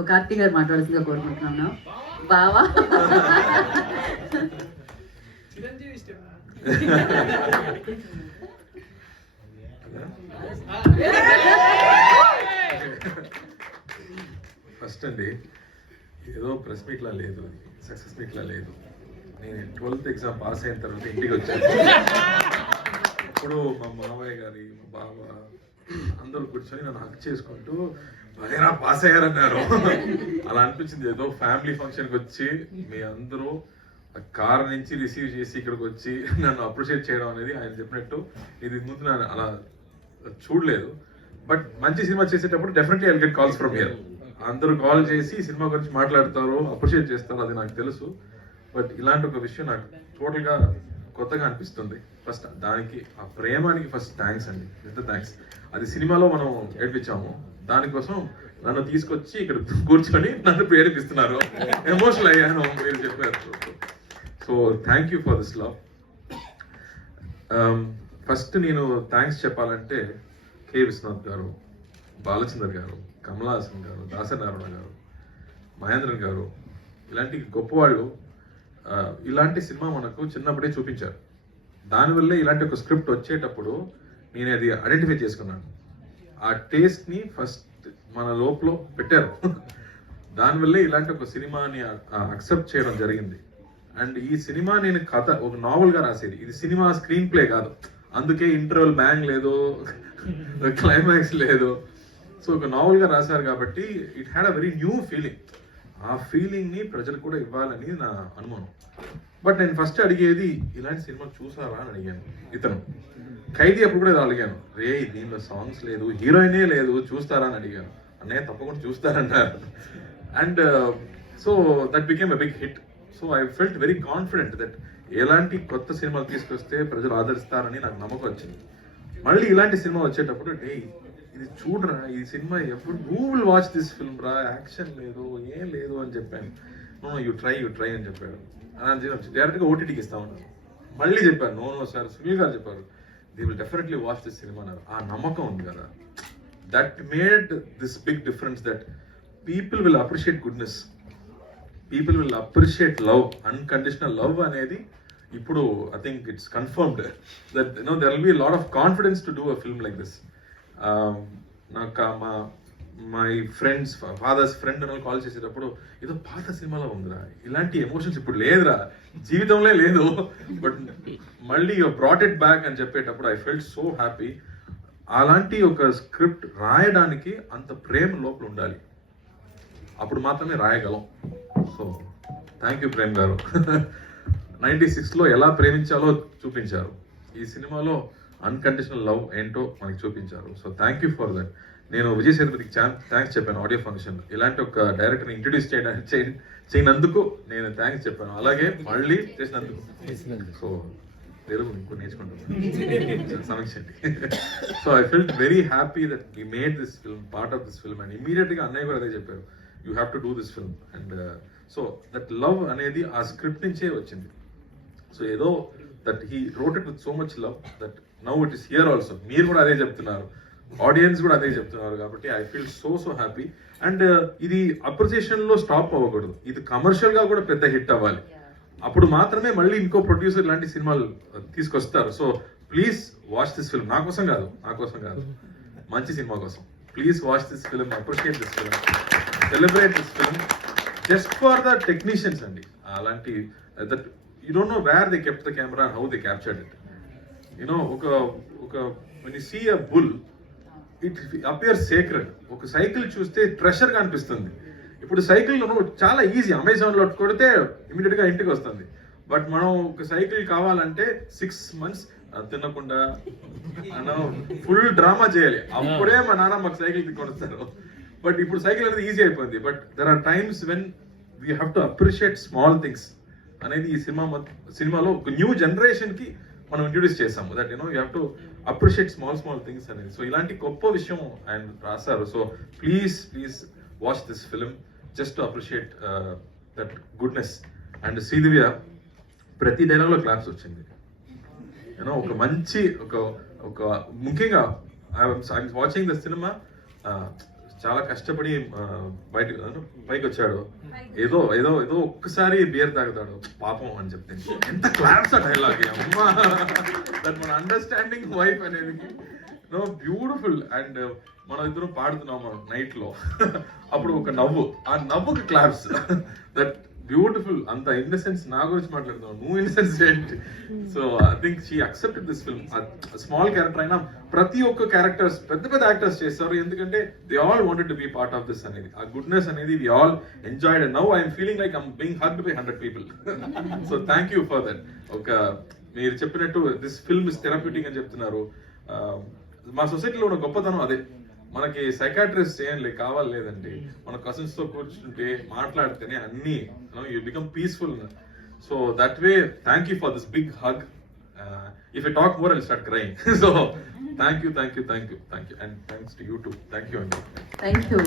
So Karthik గారు మాట్లాడాల్సిందిగా కోరుకుంటున్నాను. బావా ఫస్ట్ అండి, ఏదో ప్రెస్ మీట్లా లేదు, సక్సెస్ మీట్లా లేదు. నేను 12th ఎగ్జామ్ పాస్ అయిన తర్వాత ఇంటికి వచ్చాను. అప్పుడు మా మామయ్య గారి, మా బావ అందరూ కూర్చొని నన్ను హక్ చేసుకుంటూ అదేనా పాస్ అయ్యారన్నారు. అలా అనిపించింది. ఏదో ఫ్యామిలీ ఫంక్షన్కి వచ్చి మీ అందరూ కార్ నుంచి రిసీవ్ చేసి ఇక్కడికి వచ్చి నన్ను అప్రిషియేట్ చేయడం అనేది ఆయన చెప్పినట్టు ఇది ముందు నేను అలా చూడలేదు. బట్ మంచి సినిమా చేసేటప్పుడు definitely I get calls from here. అందరూ కాల్ చేసి సినిమా గురించి మాట్లాడతారు, అప్రిషియేట్ చేస్తారు, అది నాకు తెలుసు. బట్ ఇలాంటి ఒక విషయం నాకు టోటల్గా కొత్తగా అనిపిస్తుంది. ఫస్ట్ దానికి, ఆ ప్రేమానికి ఫస్ట్ థ్యాంక్స్ అండి, ఎంత థ్యాంక్స్. అది సినిమాలో మనం ఏడిపించాము, దానికోసం నన్ను తీసుకొచ్చి ఇక్కడ కూర్చొని నన్ను ప్రేరేపిస్తున్నారు. ఎమోషనల్ అయ్యాను మీరు చెప్పారు. So thank you for this love. First నేను థ్యాంక్స్ చెప్పాలంటే కె. విశ్వనాథ్ గారు, బాలచందర్ గారు, కమలా హాసన్ గారు, దాసనారాయణ గారు, మహేంద్రన్ గారు, ఇలాంటి గొప్పవాళ్ళు ఇలాంటి సినిమా మనకు చిన్నప్పుడే చూపించారు. దానివల్లే ఇలాంటి ఒక స్క్రిప్ట్ వచ్చేటప్పుడు నేను అది ఐడెంటిఫై చేసుకున్నాను. ఆ టేస్ట్ని ఫస్ట్ మన లోపల పెట్టారు. దానివల్లే ఇలాంటి ఒక సినిమాని అక్సెప్ట్ చేయడం జరిగింది. అండ్ ఈ సినిమా నేను కథ ఒక నావెల్గా రాసేది, ఇది సినిమా స్క్రీన్ ప్లే కాదు. అందుకే ఇంటర్వెల్ బ్యాంగ్ లేదు, క్లైమాక్స్ లేదు. సో ఒక నావెల్గా రాశారు కాబట్టి it had a very new feeling. ఆ ఫీలింగ్ని ప్రజలకు కూడా ఇవ్వాలని నా అనుమానం. బట్ నేను ఫస్ట్ అడిగేది ఇలాంటి సినిమా చూసారా అని అడిగాను. ఇతను ఖైదీ అప్పుడు కూడా అడిగాను, రే దీనిలో సాంగ్స్ లేదు, హీరోయినే లేదు, చూస్తారా అని అడిగాను. అన్నయ్య తప్పకుండా చూస్తారన్నారు. And so that became a big hit. So I felt very confident that ఎలాంటి కొత్త సినిమాలు తీసుకొస్తే ప్రజలు ఆదరిస్తారని నాకు నమ్మకం వచ్చింది. మళ్ళీ ఇలాంటి సినిమా వచ్చేటప్పుడు డే ఇది చూడరా, ఈ సినిమా ఎప్పుడు who will watch this film రా, యాక్షన్ లేదు, ఏం లేదు అని చెప్పాను. నో యూ ట్రై అని చెప్పాడు. డైరెక్ట్గా ఓటీటీకి ఇస్తామన్నారు. మళ్ళీ చెప్పారు, నో సార్, సునీల్ గారు చెప్పారు, they will definitely watch this cinema అన్నారు. ఆ నమ్మకం ఉంది కదా, that made this big difference, that people will appreciate goodness, people will appreciate love, unconditional love అనేది ఇప్పుడు I think it's confirmed that there will be lot of confidence to do a film like this. నాకు my friends, father's friend అని call చేసేటప్పుడు ఏదో పాత సినిమాలో ఉందిరా, ఇలాంటి ఎమోషన్స్ ఇప్పుడు లేదురా, జీవితంలో లేదు, బట్ మళ్ళీ యూ బ్రాట్ ఇట్ బ్యాక్ అని చెప్పేటప్పుడు ఐ ఫెల్ట్ సో హ్యాపీ. అలాంటి ఒక స్క్రిప్ట్ రాయడానికి అంత ప్రేమ లోపల ఉండాలి, అప్పుడు మాత్రమే రాయగలం. సో థ్యాంక్ యూ ప్రేమ్ గారు. 96లో ఎలా ప్రేమించాలో చూపించారు, ఈ సినిమాలో అన్కండిషనల్ లవ్ ఏంటో మనకి చూపించారు. So thank you for that. నేను విజయ్ సేతుపతికి థ్యాంక్స్ చెప్పాను ఆడియో ఫంక్షన్, ఇలాంటి ఒక డైరెక్టర్ని ఇంట్రడ్యూస్ చేయనందుకు నేను థ్యాంక్స్ చెప్పాను, అలాగే మళ్ళీ చేసినందుకు. సో తెలుగు ఇంకో నేర్చుకుంటున్నాను, సమీక్షండి. So I felt very happy that we made this film, part of this film. And ఇమీడియట్గా అన్నయ్య కూడా అదే చెప్పారు, you have to do this film. And so that love అనేది ఆ స్క్రిప్ట్ నుంచే వచ్చింది. సో ఏదో that he wrote it with so much love that now it is here also. మీరు కూడా అదే చెప్తున్నారు, ఆడియన్స్ కూడా అదే చెప్తున్నారు, కాబట్టి I feel so happy. And ఇది అప్రిసియేషన్లో స్టాప్ అవ్వకూడదు, ఇది కమర్షియల్గా కూడా పెద్ద హిట్ అవ్వాలి, అప్పుడు మాత్రమే మళ్ళీ ఇంకో ప్రొడ్యూసర్ ఇలాంటి సినిమాలు తీసుకొస్తారు. So please watch this film, నా కోసం కాదు, మంచి సినిమా కోసం. Please watch this film, appreciate this film, celebrate this film just for the technicians అండి. అలాంటి that you don't know where they kept the camera and how they captured it. You know ఒక when you see a bull, it appears sacred. ఒక cycle చూస్తే ట్రెషర్గా అనిపిస్తుంది. ఇప్పుడు cycle చాలా easy, అమెజాన్లో కొడితే ఇమీడియట్గా ఇంటికి వస్తుంది. బట్ మనం ఒక సైకిల్ కావాలంటే 6 months తినకుండా ఫుల్ డ్రామా చేయాలి, అప్పుడే మా నాన్న మాకు సైకిల్ కొనిస్తారు. బట్ ఇప్పుడు సైకిల్ అనేది ఈజీ అయిపోయింది. But there are times when we have to appreciate small things అనేది ఈ సినిమాలో ఒక న్యూ జనరేషన్కి మనం ఇంట్రడ్యూస్ చేసాము. That you have to appreciate small things అనేది. సో ఇలాంటి గొప్ప విషయం ఆయన రాశారు. So please watch this film just to appreciate that goodness. And Sridivya ప్రతి డైలాగ్లో క్లాప్స్ వచ్చింది. యూనో ఒక మంచి ఒక ముఖ్యంగా ఐ వాచింగ్ ద సినిమా, చాలా కష్టపడి బయట పైకి వచ్చాడు. ఏదో ఏదో ఏదో ఒక్కసారి బియర్ తాగుతాడు పాపం అని చెప్తే ఎంత క్లాప్స్ ఆ డైలాగ్ అమ్మా. దట్ మన అండర్స్టాండింగ్ వైఫ్ అనేది నో బ్యూటిఫుల్. అండ్ మనం ఇద్దరం పాడుతున్నాము నైట్ లో, అప్పుడు ఒక నవ్వు, ఆ నవ్వుకి క్లాప్స్. That beautiful. అంత ఇన్నసెన్స్ నా గురించి మాట్లాడుతున్నావు, నువ్వు ఇన్నసెన్స్ ఏంటి? So I think she accepted this film. Small character అయినా ప్రతి ఒక్క క్యారెక్టర్స్ పెద్ద పెద్ద యాక్టర్స్ చేస్తారు, ఎందుకంటే they all wanted to be part of this అనేది. ఆ గుడ్నెస్ అనేది we all enjoyed. And now I'm feeling like I'm being hugged by 100 people. So thank you for that. ఒక మీరు చెప్పినట్టు దిస్ ఫిల్మ్ ఇస్ థెరప్యూటిక్ అని చెప్తున్నారు. మా సొసైటీలో ఉన్న గొప్పతనం అదే. మనకి సైకాట్రిస్ట్ ఏం కావాలి లేదండి, మన కజిన్స్ తో కూర్చుంటే మాట్లాడితేనే అన్ని you become peaceful. So that way thank you for this big hug. If you talk more I'll start crying. So thank you, thank you, thank you, thank you, and thanks to you too. Thank you అండి. Thank you.